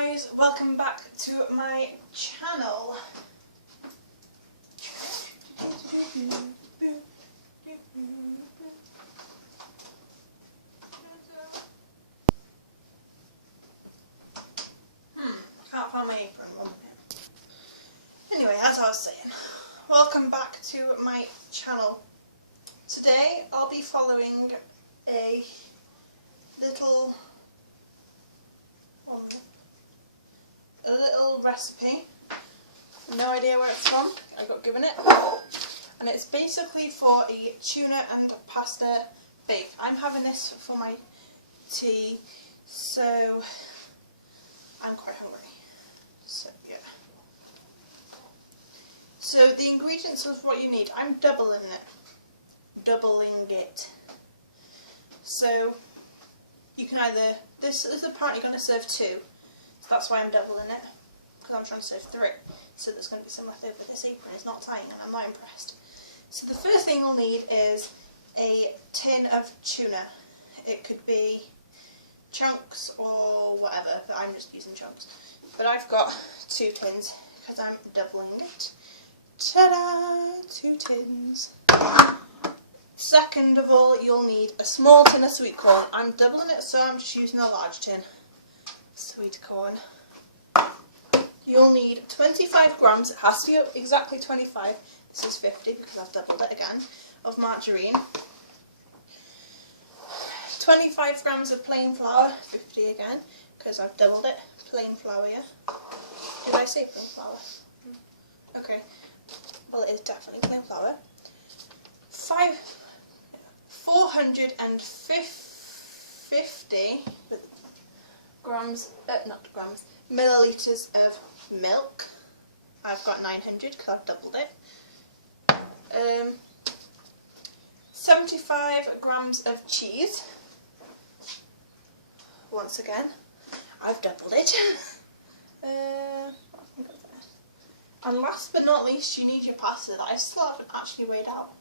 guys, welcome back to my channel. Can't find my apron, 1 minute. Anyway, as I was saying, welcome back to my channel. Today I'll be following a little recipe. No idea where it's from. I got given it, and it's basically for a tuna and pasta bake. I'm having this for my tea, so I'm quite hungry. So yeah. So the ingredients of what you need. I'm doubling it. So you can either, this is apparently going to serve 2, so that's why I'm doubling it, because I'm trying to serve 3. So there's going to be some left over. This apron is not tying, and I'm not impressed. So the first thing you'll need is a tin of tuna. It could be chunks or whatever, but I'm just using chunks. But I've got 2 tins because I'm doubling it. Ta-da! 2 tins. Second of all, you'll need a small tin of sweet corn. I'm doubling it, so I'm just using a large tin. Sweet corn. You'll need 25 grams, it has to be exactly 25, this is 50 because I've doubled it again, of margarine. 25 grams of plain flour, 50 again, because I've doubled it, plain flour, yeah? Did I say plain flour? Okay, well it is definitely plain flour. 450 grams, milliliters of milk. I've got 900 because I've doubled it. 75 grams of cheese. Once again, I've doubled it. And last but not least, you need your pasta that I still haven't actually weighed out.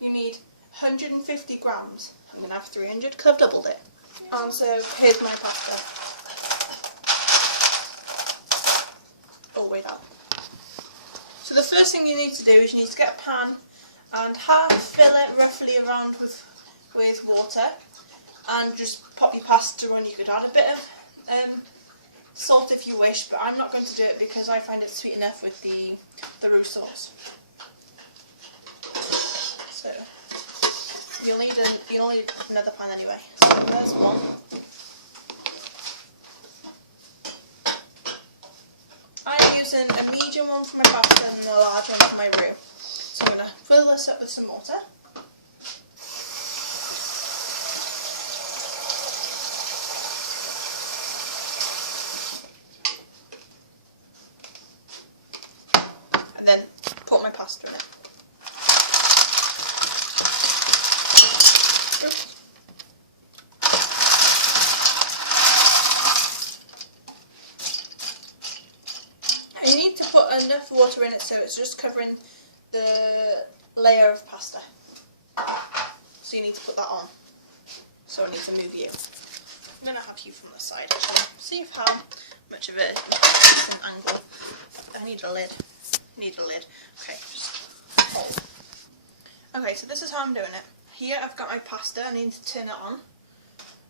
You need 150 grams. I'm going to have 300 because I've doubled it. And so here's my pasta. All weighed out. So the first thing you need to do is you need to get a pan and fill it roughly around with water, and just pop your pasta on. You could add a bit of salt if you wish, but I'm not going to do it because I find it sweet enough with the roux sauce. So you'll need another pan anyway. So there's one. I'm using a medium one for my pasta and a large one for my roux. So I'm going to fill this up with some water. And then put my pasta in it. You need to put enough water in it so it's just covering the layer of pasta. So you need to put that on. So I need to move you. I'm going to have you from the side actually. See how much of a different angle. I need a lid. Okay, okay, so this is how I'm doing it. Here I've got my pasta, I need to turn it on.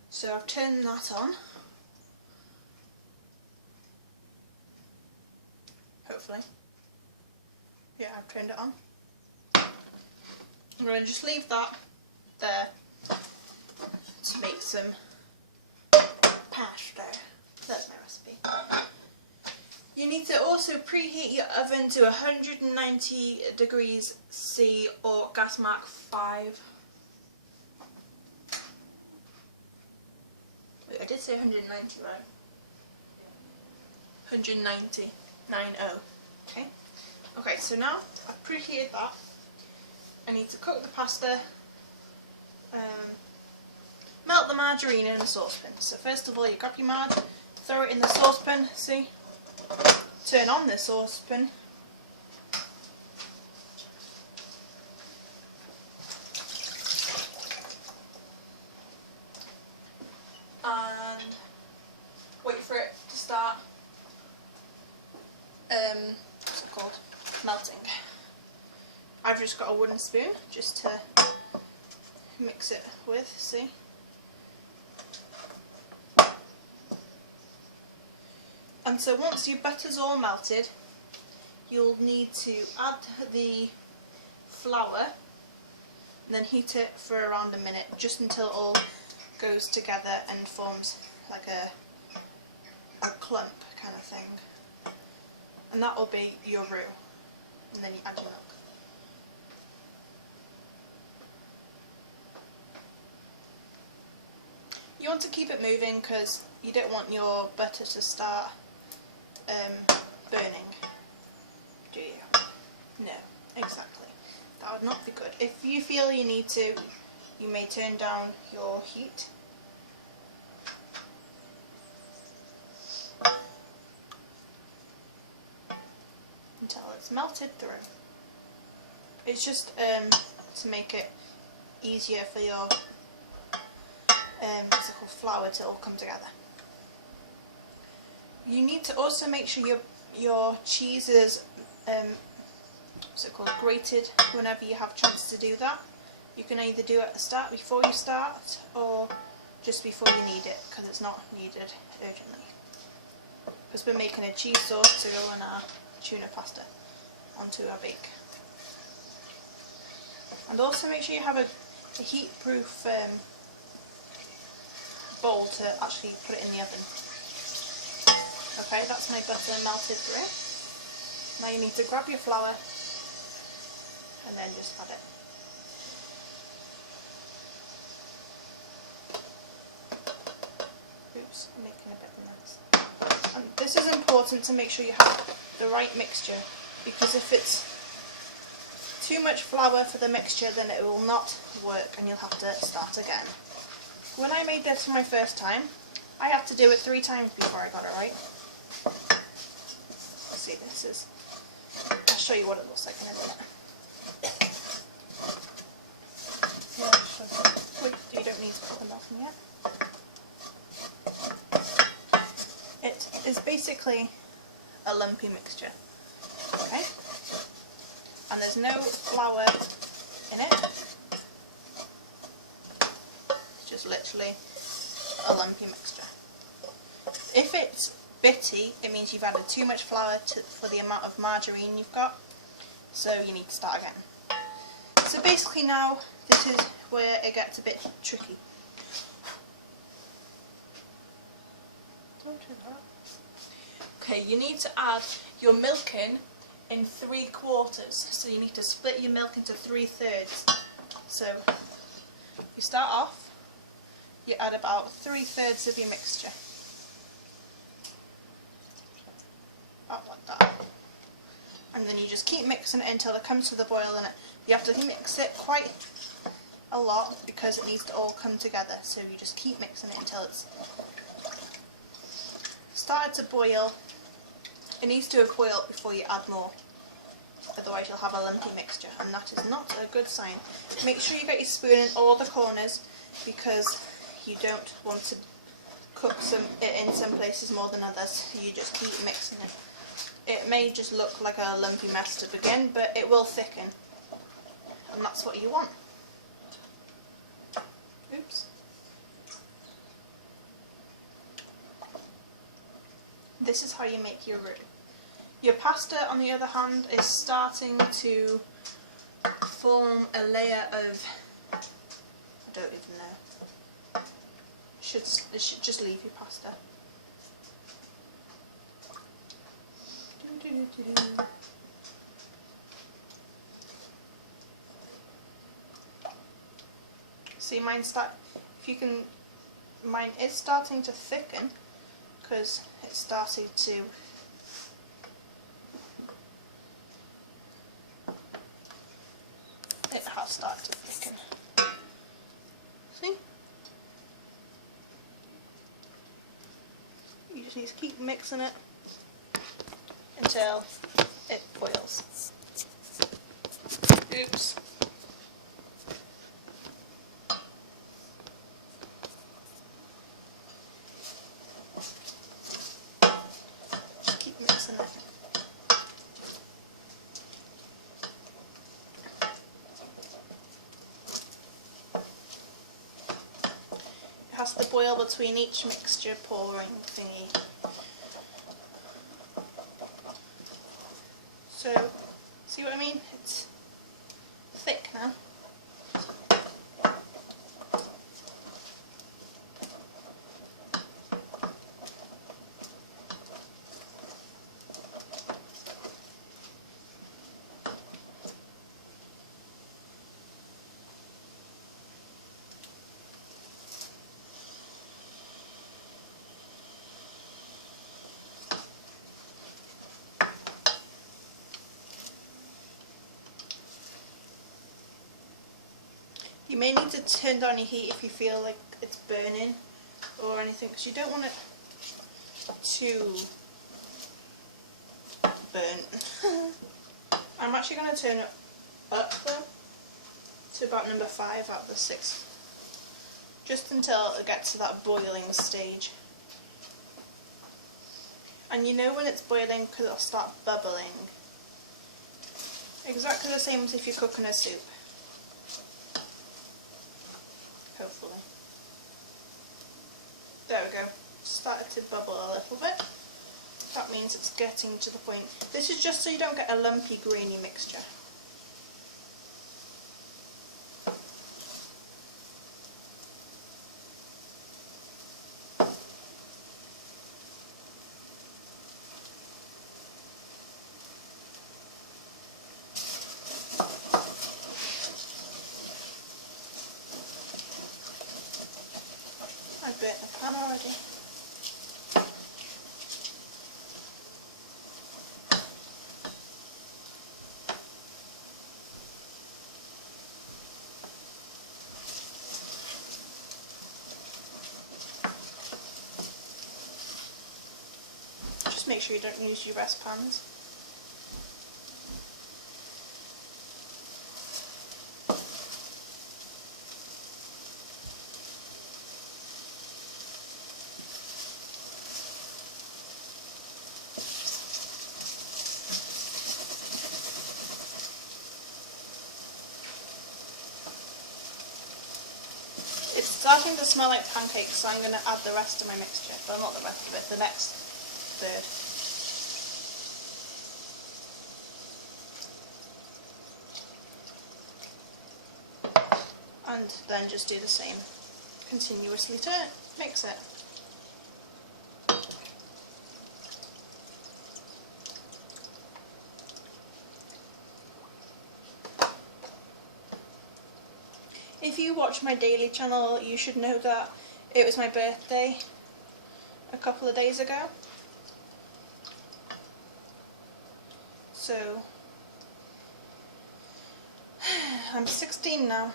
So I've turned that on. Hopefully. Yeah, I've turned it on. I'm going to just leave that there to make some pasta. That's my recipe. You need to also preheat your oven to 190 degrees C or gas mark 5. Wait, I did say 190, right? 190. 90. Okay. Okay, so now I've preheated that. I need to cook the pasta. Melt the margarine in a saucepan. So first of all, you grab your marg, throw it in the saucepan. See? Turn on the saucepan. And wait for it to start what's it called? Melting. I've just got a wooden spoon just to mix it with, see? And so once your butter's all melted, you'll need to add the flour and then heat it for around a minute, just until it all goes together and forms like a clump kind of thing. And that will be your roux. And then you add your milk. You want to keep it moving because you don't want your butter to start burning, do you? No, exactly. That would not be good. If you feel you need to, you may turn down your heat. Until it's melted through. It's just to make it easier for your what's it called, flour to all come together. You need to also make sure your cheese is what's it called, grated whenever you have a chance to do that. You can either do it at the start before you start or just before you need it, because it's not needed urgently. Because we're making a cheese sauce to go on our tuna pasta onto our bake. And also make sure you have a heat-proof bowl to actually put it in the oven. Okay, that's my butter melted through. Now you need to grab your flour and then just add it. Oops, I'm making a bit of noise. And this is important to make sure you have the right mixture, because if it's too much flour for the mixture, then it will not work and you'll have to start again. When I made this for my first time, I had to do it 3 times before I got it right. See, this is, I'll show you what it looks like in a minute. Yeah, sure. Wait, you don't need to put them off yet. It is basically a lumpy mixture, okay? And there's no flour in it. It's just literally a lumpy mixture. If it's bitty, it means you've added too much flour for the amount of margarine you've got, so you need to start again. So basically now, this is where it gets a bit tricky. Don't do that. Okay, you need to add your milk in 3/4. So you need to split your milk into 3/3. So you start off, you add about 3/3 of your mixture. About like that. And then you just keep mixing it until it comes to the boil in it. You have to mix it quite a lot because it needs to all come together. So you just keep mixing it until it's started to boil. It needs to have boiled before you add more. Otherwise you'll have a lumpy mixture, and that is not a good sign. Make sure you get your spoon in all the corners, because you don't want to cook it in some places more than others. You just keep mixing it. It may just look like a lumpy mess to begin, but it will thicken, and that's what you want. Oops. This is how you make your roux. Your pasta, on the other hand, is starting to form a layer of, I don't even know. It should just leave your pasta. See, mine is starting to thicken because it started to started to thicken. See? You just need to keep mixing it until it boils. Oops. has to boil between each mixture pouring thingy. So, see what I mean? It's thick now. You may need to turn down your heat if you feel like it's burning or anything, because you don't want it too burnt. I'm actually going to turn it up though to about number 5 out of the 6, just until it gets to that boiling stage. And you know when it's boiling because it'll start bubbling. Exactly the same as if you're cooking a soup. Hopefully. There we go. Started to bubble a little bit. That means it's getting to the point. This is just so you don't get a lumpy, grainy mixture. I burnt the pan already. Just make sure you don't use your rest pans. It's starting to smell like pancakes, so I'm going to add the rest of my mixture. Well, not the rest of it, the next third. And then just do the same. Continuously mix it. If you watch my daily channel, you should know that it was my birthday a couple of days ago. So, I'm 16 now.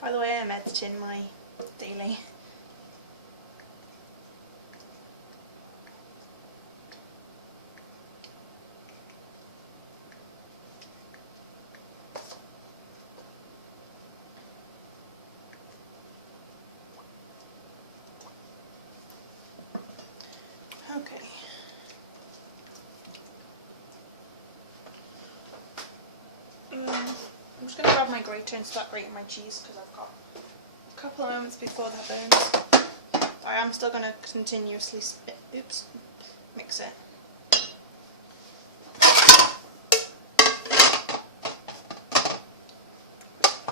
By the way, I'm editing my daily. Okay. I'm just going to grab my grater and start grating my cheese because I've got a couple of moments before that burns. I am still going to continuously mix it.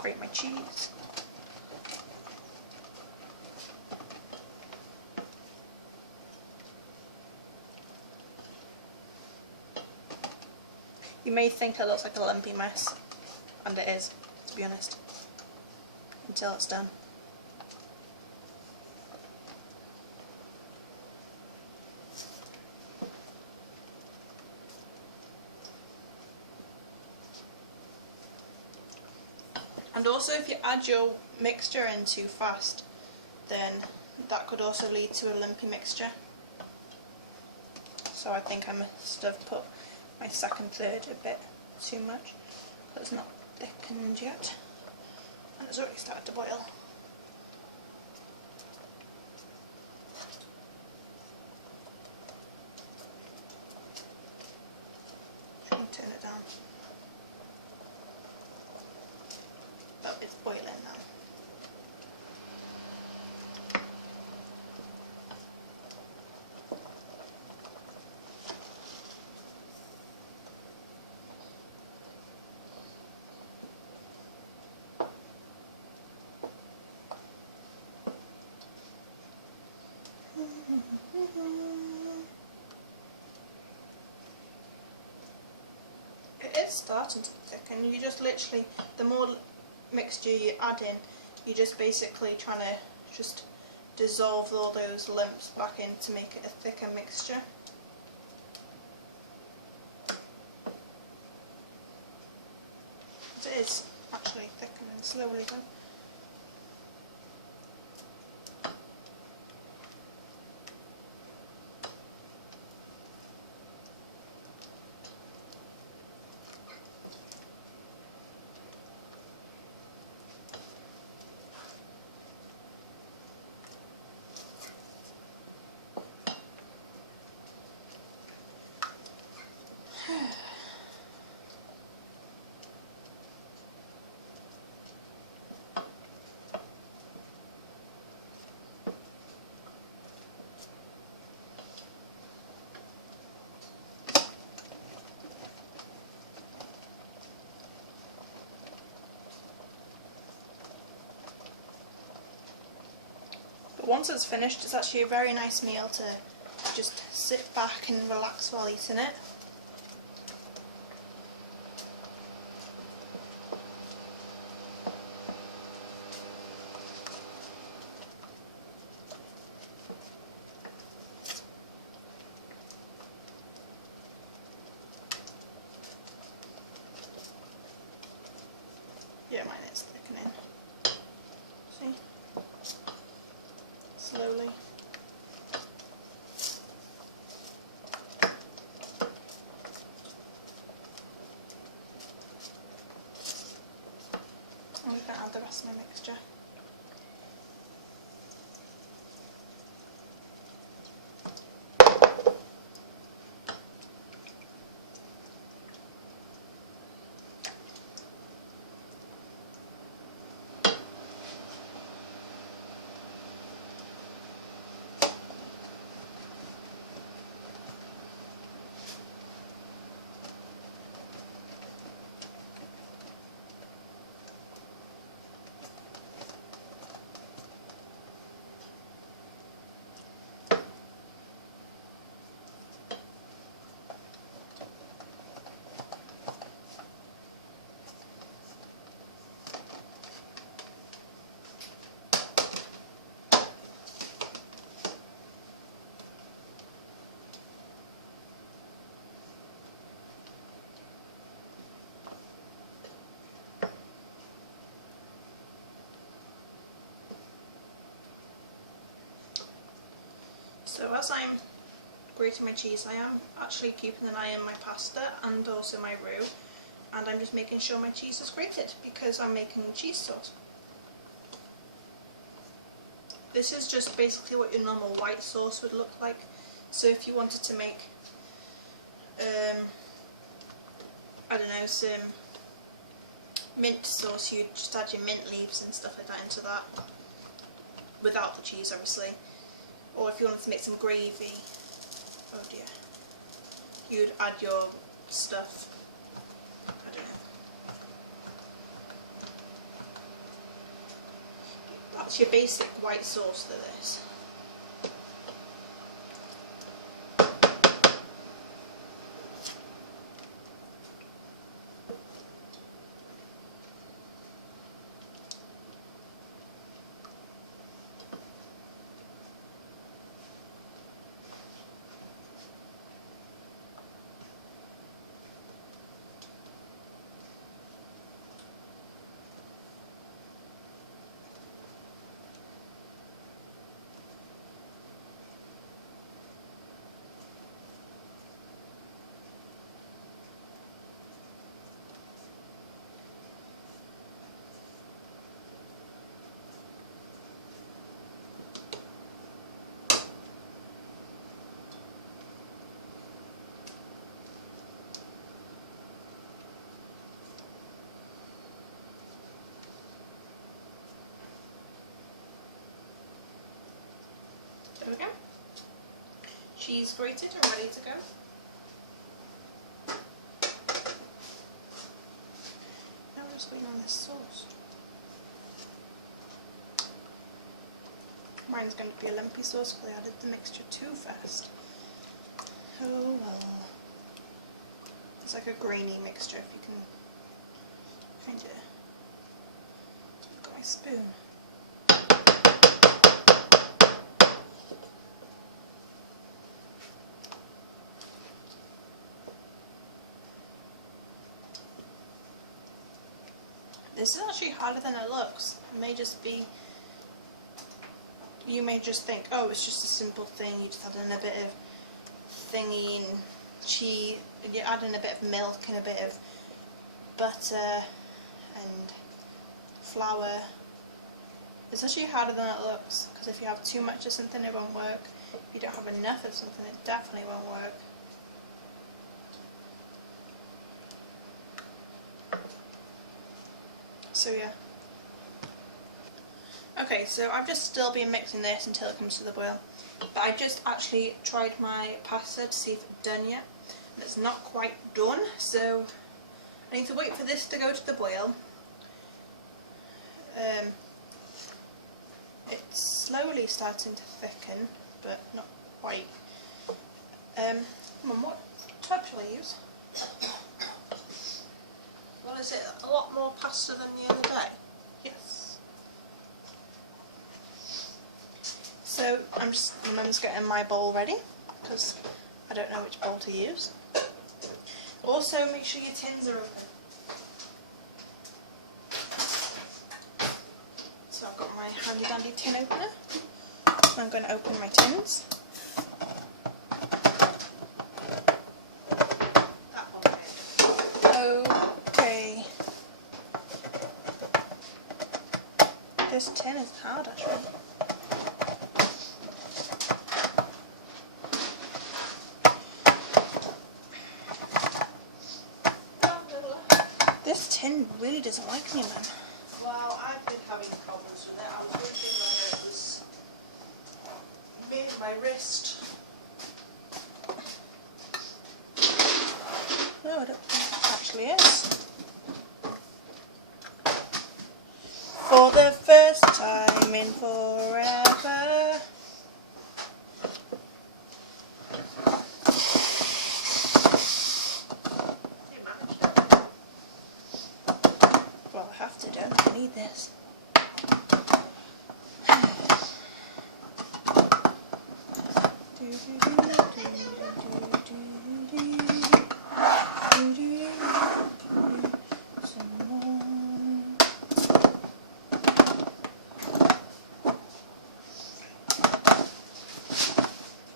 grate my cheese. You may think it looks like a lumpy mess, and it is, to be honest, until it's done. And also, if you add your mixture in too fast, then that could also lead to a lumpy mixture. So I think I must have put my second third a bit too much, but it's not thickened yet, and it's already started to boil. Just going to turn it down. But it's boiling now. It is starting to thicken. You just literally, the more mixture you add in, you're just basically trying to just dissolve all those lumps back in to make it a thicker mixture. It is actually thickening slowly though. But once it's finished, it's actually a very nice meal to just sit back and relax while eating it. Yeah, mine is thickening. See? Slowly. I'm going to add the rest of my mixture. So as I'm grating my cheese, I am actually keeping an eye on my pasta and also my roux, and I'm just making sure my cheese is grated because I'm making cheese sauce. This is just basically what your normal white sauce would look like. So if you wanted to make, I don't know, some mint sauce, you'd just add your mint leaves and stuff like that into that, without the cheese obviously. Or if you wanted to make some gravy, oh dear, you'd add your stuff, I don't know. That's your basic white sauce for this. There we go. Cheese grated and ready to go. Now we're just waiting on this sauce. Mine's going to be a lumpy sauce because I added the mixture too fast. Oh well. It's like a grainy mixture if you can find it. I've got my spoon. This is actually harder than it looks. It may just be, you may just think, oh, it's just a simple thing, you just add in a bit of thingy and cheese, you add in a bit of milk and a bit of butter and flour. It's actually harder than it looks, because if you have too much of something it won't work. If you don't have enough of something it definitely won't work. So yeah. Okay, so I've just still been mixing this until it comes to the boil. But I just actually tried my pasta to see if it's done yet. And it's not quite done, so I need to wait for this to go to the boil. It's slowly starting to thicken, but not quite. Mum, what type shall I use? Well, is it a lot more pasta than the other day? Yes. So my mum's getting my bowl ready because I don't know which bowl to use. Also, make sure your tins are open. So I've got my handy dandy tin opener. I'm going to open my tins. Okay. This tin is hard actually. This tin really doesn't like me, man. Well, I've been having problems with it. I was wondering whether it was maybe my wrist. No, I don't think it actually is. For the first time in forever. You managed it. Well, I have to, don't I? Need this.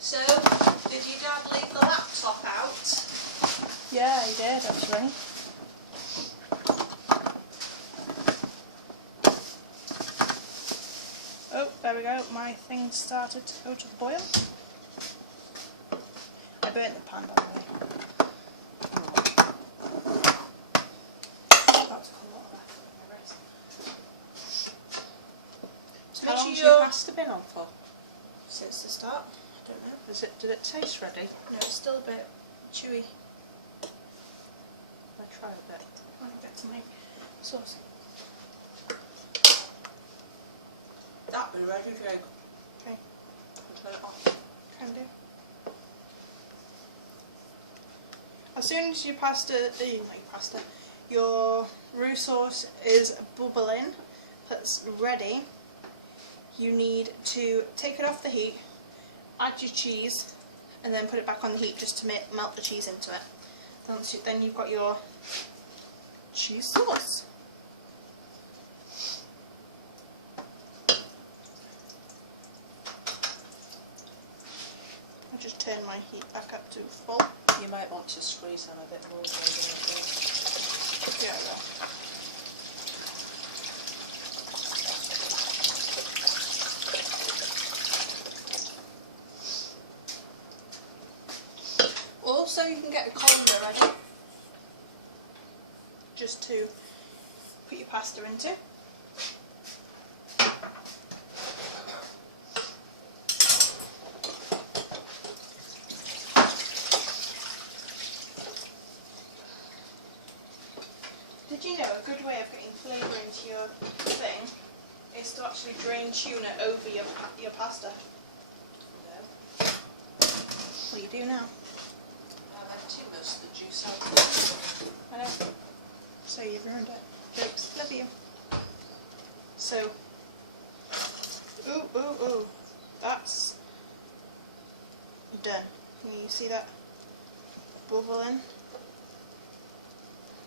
So, did your dad leave the laptop out? Yeah, he did actually. Oh, there we go. My thing started to go to the boil. I burnt the pan, by the way. That's a lot of effort on my wrist. So How make long's sure your you're... pasta been on for? Since the start. I don't know. Did it taste ready? No, it's still a bit chewy. I'll try a bit. I'll get to my sauce. be ready to go. Okay. Turn it off. Can do. As soon as your pasta, your roux sauce is bubbling, that's ready, you need to take it off the heat, add your cheese, and then put it back on the heat just to melt the cheese into it. Then you've got your cheese sauce. I'll just turn my heat back up to full. You might want to squeeze them a bit more. Yeah, I will. Also, you can get a colander ready, just to put your pasta into. Did you know a good way of getting flavour into your thing is to actually drain tuna over your pasta? No. What do you do now? I empty most of the juice out. I know. So you've ruined it. Jokes. Love you. So, ooh. That's done. Can you see that bubbling?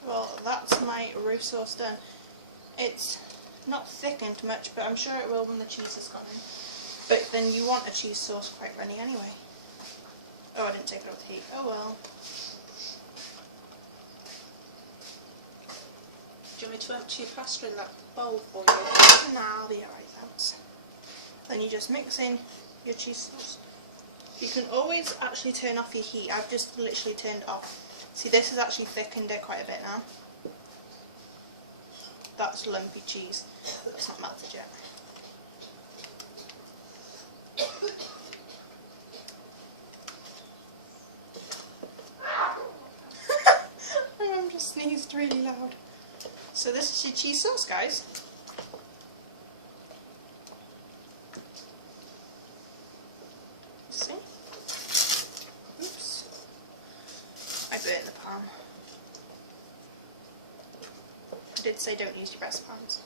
Well, that's my roux sauce done. It's not thickened much, but I'm sure it will when the cheese has gone in. But then you want a cheese sauce quite runny anyway. Oh, I didn't take it off the heat. Oh well. Do you want me to empty your pasta in that bowl for you? Nah, I'll be alright, thanks. Then you just mix in your cheese sauce. You can always actually turn off your heat. I've just literally turned it off. See, this has actually thickened it quite a bit now. That's lumpy cheese. It's not melted yet. My mum just sneezed really loud. So this is your cheese sauce, guys. See? Oops. I burnt the palm. I did say don't use your best palms.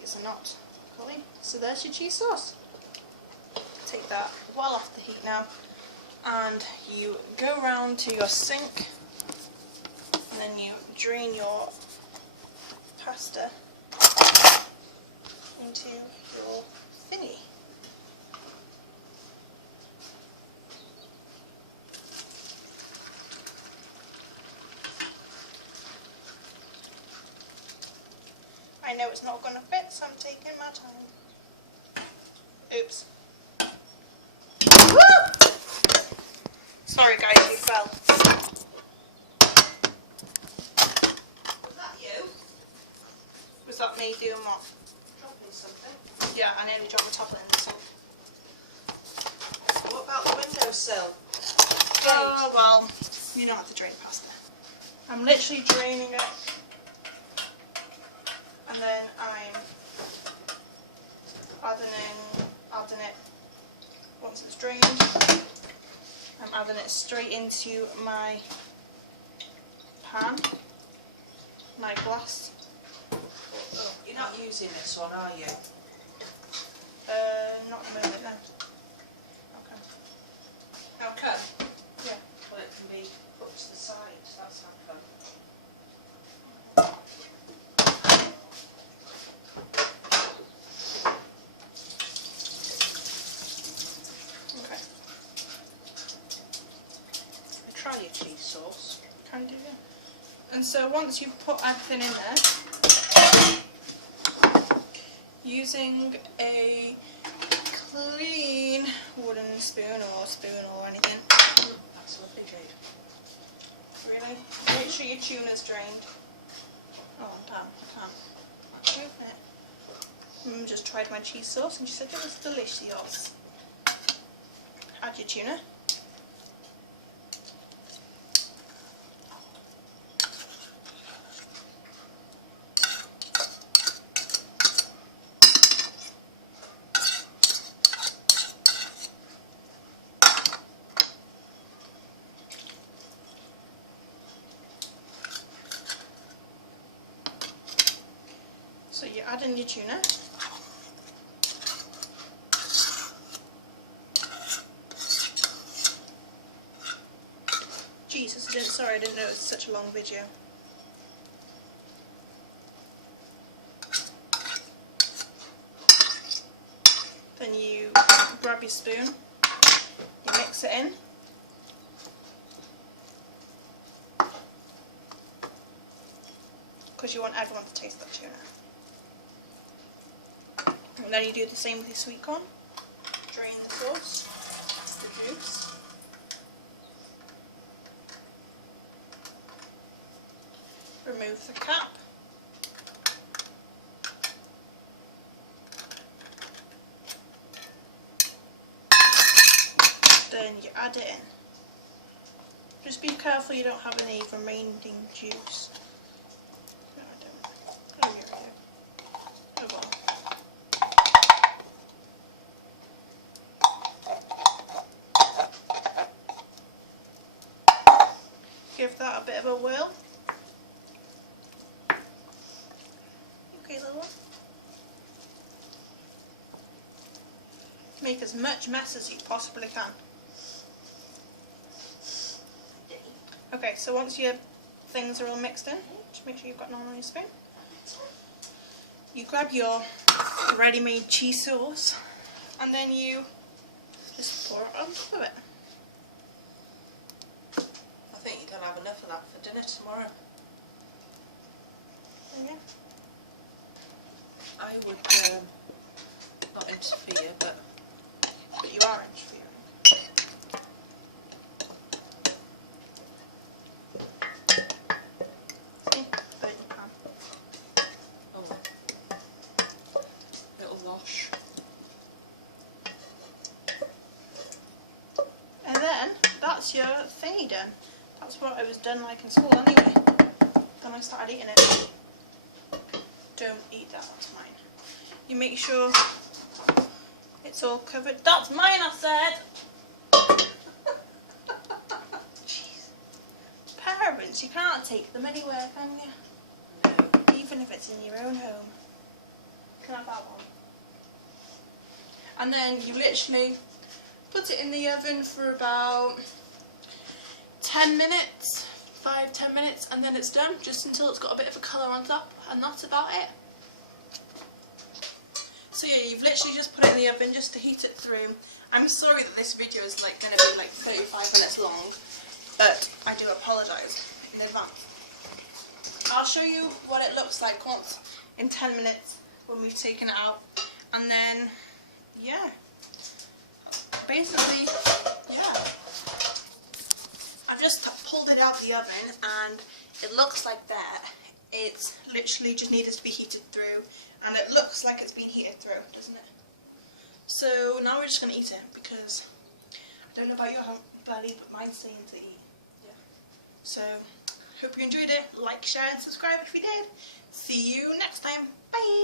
These are not golly. So there's your cheese sauce. Take that well off the heat now, and you go round to your sink, and then you drain your pasta into your thingy. I know it's not going to fit, so I'm taking my time. Oops. Woo! Sorry guys, you fell. Was that you? Was that me doing what? Dropping something? Yeah, I nearly dropped the tablet in the sink. What about the windowsill? Oh well, you know how to drain pasta. I'm literally draining it, and then I'm adding it once it's drained. I'm adding it straight into my pan, my glass. Oh, you're not using this one, are you? Not at the moment, no. Okay. How come? Yeah. Well, it can be put to the side, that's how come. Okay. Try your cheese sauce. Can do that. And so once you've put everything in there, using a clean wooden spoon or anything. That's lovely, Jade. Really? Make sure your tuna's drained. Oh, damn, I can't open it. Mum just tried my cheese sauce and she said it was delicious. Add your tuna. So you add in your tuna. Jesus, sorry, I didn't know it was such a long video. Then you grab your spoon, you mix it in. Because you want everyone to taste that tuna. And then you do the same with your sweet corn. Drain the sauce, the juice. Remove the cap. Then you add it in. Just be careful you don't have any remaining juice. No, I don't. Oh, here we go. Oh well. Give that a bit of a whirl. Okay, little one. Make as much mess as you possibly can. Okay, so once your things are all mixed in, just make sure you've got none on your spoon. You grab your ready-made cheese sauce and then you just pour it on top of it. I think you can have enough of that for dinner tomorrow. Yeah. I would not interfere, but you are interfering. See? Burn your pan. oh, little wash. And then that's your thingy done. That's what I was done like in school anyway. Then I started eating it. Don't eat that, that's mine. You make sure it's all covered. That's mine, I said! Jeez. Parents, you can't take them anywhere, can you? Even if it's in your own home. Can I have that one? And then you literally put it in the oven for about 10 minutes. 5-10 minutes, and then it's done, just until it's got a bit of a colour on top, and that's about it. So yeah, you've literally just put it in the oven just to heat it through. I'm sorry that this video is like going to be like 35 minutes long, but I do apologise in advance. I'll show you what it looks like once in 10 minutes when we've taken it out, and then yeah, basically yeah. I've just pulled it out the oven and it looks like that. It's literally just needed to be heated through, and it looks like it's been heated through, doesn't it? So now we're just going to eat it because I don't know about your belly, but mine's saying to eat. Yeah. So hope you enjoyed it. Like, share and subscribe if you did. See you next time. Bye.